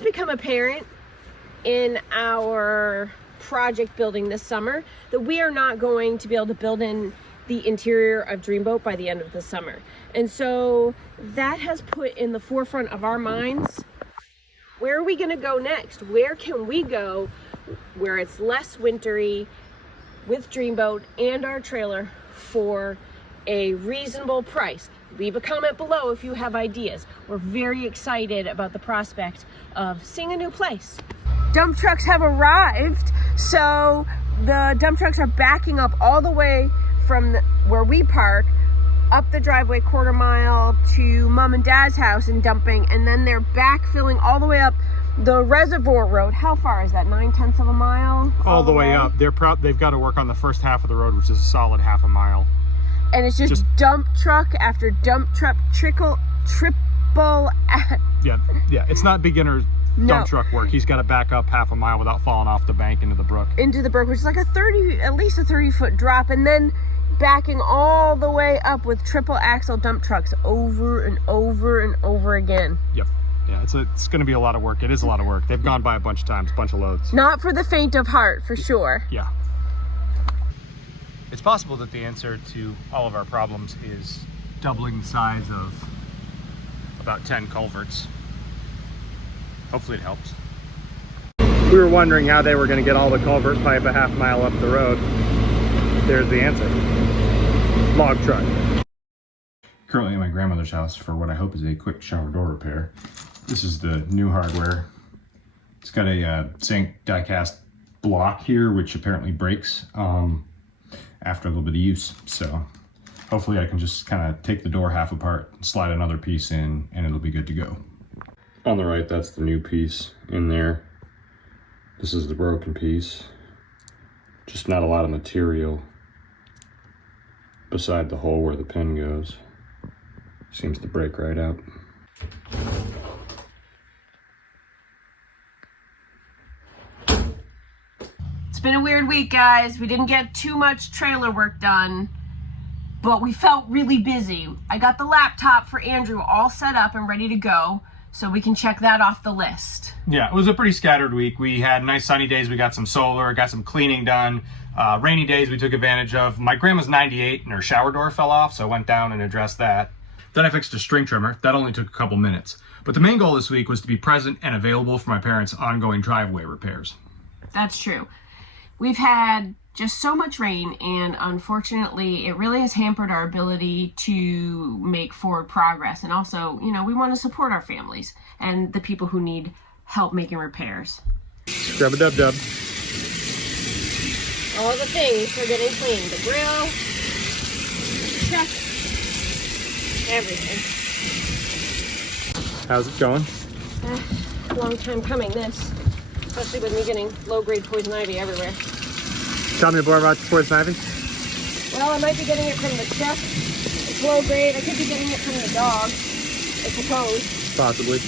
has become apparent in our project building this summer that we are not going to be able to build in the interior of Dreamboat by the end of the summer. And so that has put in the forefront of our minds, where are we gonna go next? Where can we go where it's less wintry with Dreamboat and our trailer for a reasonable price? Leave a comment below if you have ideas. We're very excited about the prospect of seeing a new place. Dump trucks have arrived, so the dump trucks are backing up all the way from where we park up the driveway 1/4 mile to mom and dad's house and dumping, and then they're backfilling all the way up the reservoir road. How far is that? 9/10 of a mile? All the way up. They've got to work on the first half of the road, which is a solid half a mile. And it's just dump truck after dump truck, triple. Yeah. It's not beginner's dump truck work. He's got to back up half a mile without falling off the bank into the brook. Into the brook, which is like at least a 30-foot drop, and then backing all the way up with triple axle dump trucks over and over and over again. Yep. Yeah, it's going to be a lot of work. It is a lot of work. They've gone by a bunch of times, a bunch of loads. Not for the faint of heart, for sure. Yeah. It's possible that the answer to all of our problems is doubling the size of about 10 culverts. Hopefully it helps. We were wondering how they were going to get all the culvert pipe a half mile up the road. There's the answer. Log truck. Currently at my grandmother's house for what I hope is a quick shower door repair. This is the new hardware. It's got a zinc die-cast block here, which apparently breaks after a little bit of use. So hopefully I can just kind of take the door half apart, slide another piece in, and it'll be good to go. On the right, that's the new piece in there. This is the broken piece. Just not a lot of material beside the hole where the pin goes. Seems to break right out. It's been a weird week, guys. We didn't get too much trailer work done, but we felt really busy. I got the laptop for Andrew all set up and ready to go, so we can check that off the list. Yeah, it was a pretty scattered week. We had nice sunny days. We got some solar, got some cleaning done. Rainy days we took advantage of. My grandma's 98 and her shower door fell off, so I went down and addressed that. Then I fixed a string trimmer. That only took a couple minutes. But the main goal this week was to be present and available for my parents' ongoing driveway repairs. That's true. We've had just so much rain, and unfortunately it really has hampered our ability to make forward progress. And also, you know, we want to support our families and the people who need help making repairs. Scrub-a-dub-dub. All the things are getting cleaned. The grill, check, everything. How's it going? Long time coming, this. Especially with me getting low-grade poison ivy everywhere. Tell me more about the poison ivy. Well, I might be getting it from the chef. It's low-grade. I could be getting it from the dog, I suppose. Possibly.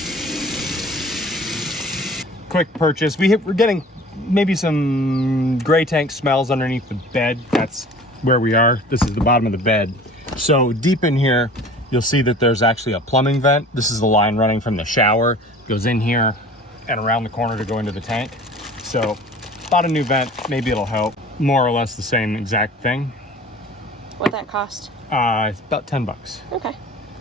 Quick purchase. We're getting maybe some gray tank smells underneath the bed. That's where we are. This is the bottom of the bed. So deep in here, you'll see that there's actually a plumbing vent. This is the line running from the shower. Goes in here and around the corner to go into the tank. So bought a new vent. Maybe it'll help. More or less the same exact thing. What'd that cost? It's about 10 bucks. Okay.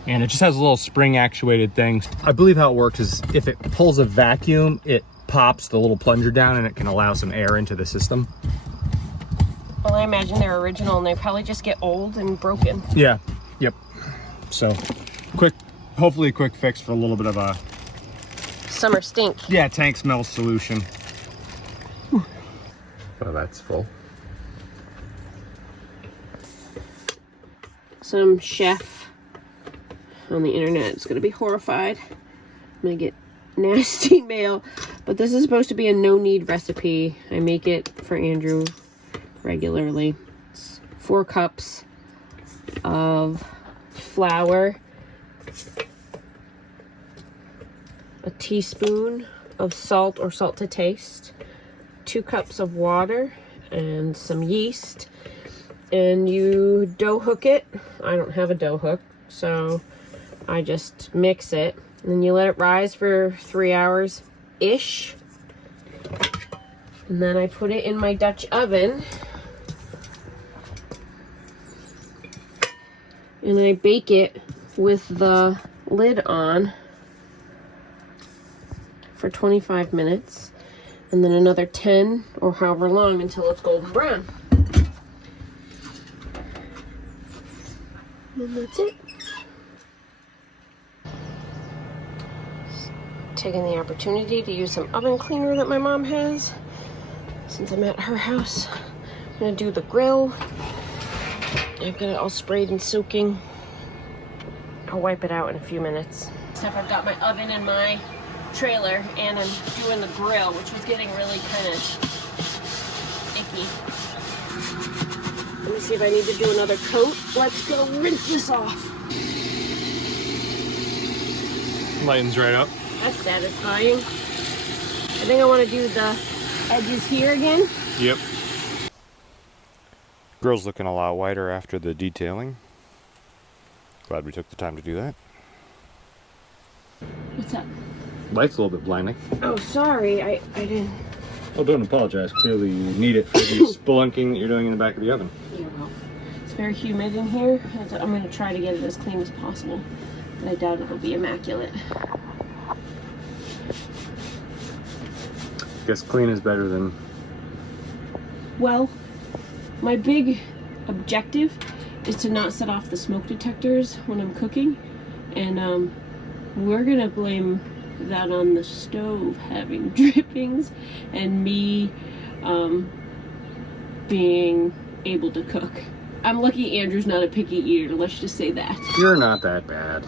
And it just has a little spring actuated thing. I believe how it works is if it pulls a vacuum, it pops the little plunger down and it can allow some air into the system. Well, I imagine they're original and they probably just get old and broken. Yeah, yep. So hopefully a quick fix for a little bit of a summer stink. Yeah, tank smell solution. Oh, that's full. Some chef on the internet is going to be horrified. I'm going to get nasty mail, but this is supposed to be a no-knead recipe. I make it for Andrew regularly. It's 4 cups of flour, a teaspoon of salt or salt to taste, 2 cups of water, and some yeast. And you dough hook it. I don't have a dough hook, so I just mix it. And then you let it rise for 3 hours ish. And then I put it in my Dutch oven. And I bake it with the lid on for 25 minutes. And then another 10 or however long until it's golden brown. And that's it. Taking the opportunity to use some oven cleaner that my mom has since I'm at her house. I'm gonna do the grill. I've got it all sprayed and soaking. I'll wipe it out in a few minutes. Stuff, I've got my oven in my trailer and I'm doing the grill, which was getting really kind of icky. Let me see if I need to do another coat. Let's go rinse this off. Lightens right up. That's satisfying. I think I want to do the edges here again. Yep. Grill's looking a lot whiter after the detailing. Glad we took the time to do that. What's up? Light's a little bit blinding. Oh, sorry. I didn't. Oh, don't apologize. Clearly you need it for the spelunking that you're doing in the back of the oven. Yeah, well, it's very humid in here. I'm going to try to get it as clean as possible, but I doubt it'll be immaculate. Guess clean is better than... Well, my big objective is to not set off the smoke detectors when I'm cooking, and we're gonna blame that on the stove having drippings and me being able to cook. I'm lucky Andrew's not a picky eater, let's just say that. You're not that bad.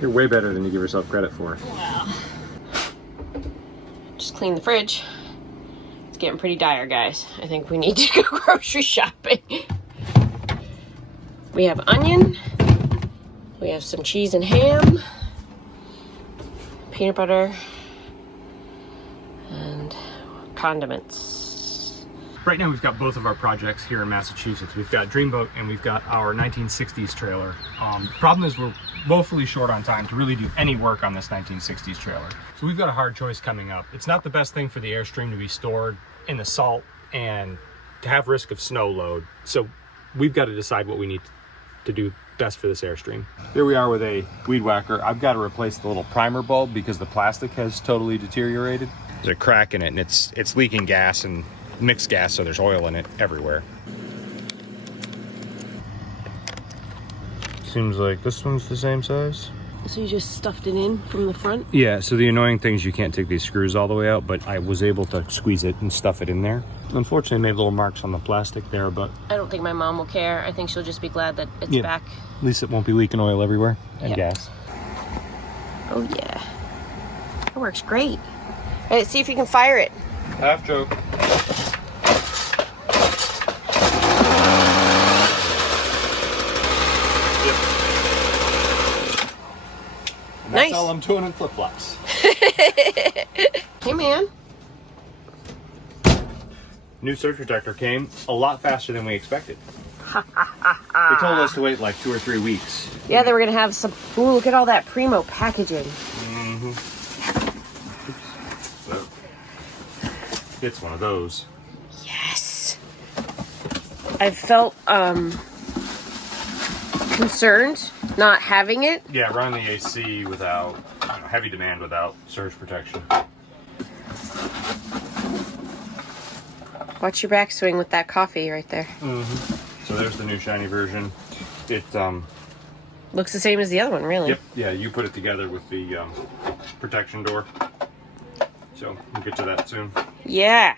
You're way better than you give yourself credit for. Wow. Just clean the fridge. It's getting pretty dire, guys. I think we need to go grocery shopping. We have onion. We have some cheese and ham. Peanut butter. And condiments. Right now we've got both of our projects here in Massachusetts. We've got Dreamboat and we've got our 1960s trailer. Problem is we're woefully short on time to really do any work on this 1960s trailer. So we've got a hard choice coming up. It's not the best thing for the Airstream to be stored in the salt and to have risk of snow load. So we've got to decide what we need to do best for this Airstream. Here we are with a weed whacker. I've got to replace the little primer bulb because the plastic has totally deteriorated. There's a crack in it and it's leaking gas and mixed gas, so there's oil in it everywhere. Seems like this one's the same size. So you just stuffed it in from the front? Yeah, so the annoying thing is you can't take these screws all the way out, but I was able to squeeze it and stuff it in there. Unfortunately, I made little marks on the plastic there, but... I don't think my mom will care. I think she'll just be glad that it's back. At least it won't be leaking oil everywhere and gas. Oh yeah. That works great. All right, see if you can fire it. Half joke. Nice. That's all I'm doing in flip-flops. Hey, man. New surge protector came a lot faster than we expected. They told us to wait like 2 or 3 weeks. Yeah, they were going to have some... Ooh, look at all that primo packaging. Mm-hmm. So, it's one of those. Yes. I felt concerned not having it. Yeah, running the AC without, heavy demand without surge protection. Watch your backswing with that coffee right there. Mm-hmm. So there's the new shiny version. It looks the same as the other one, really. Yep. Yeah, you put it together with the protection door. So we'll get to that soon. Yeah.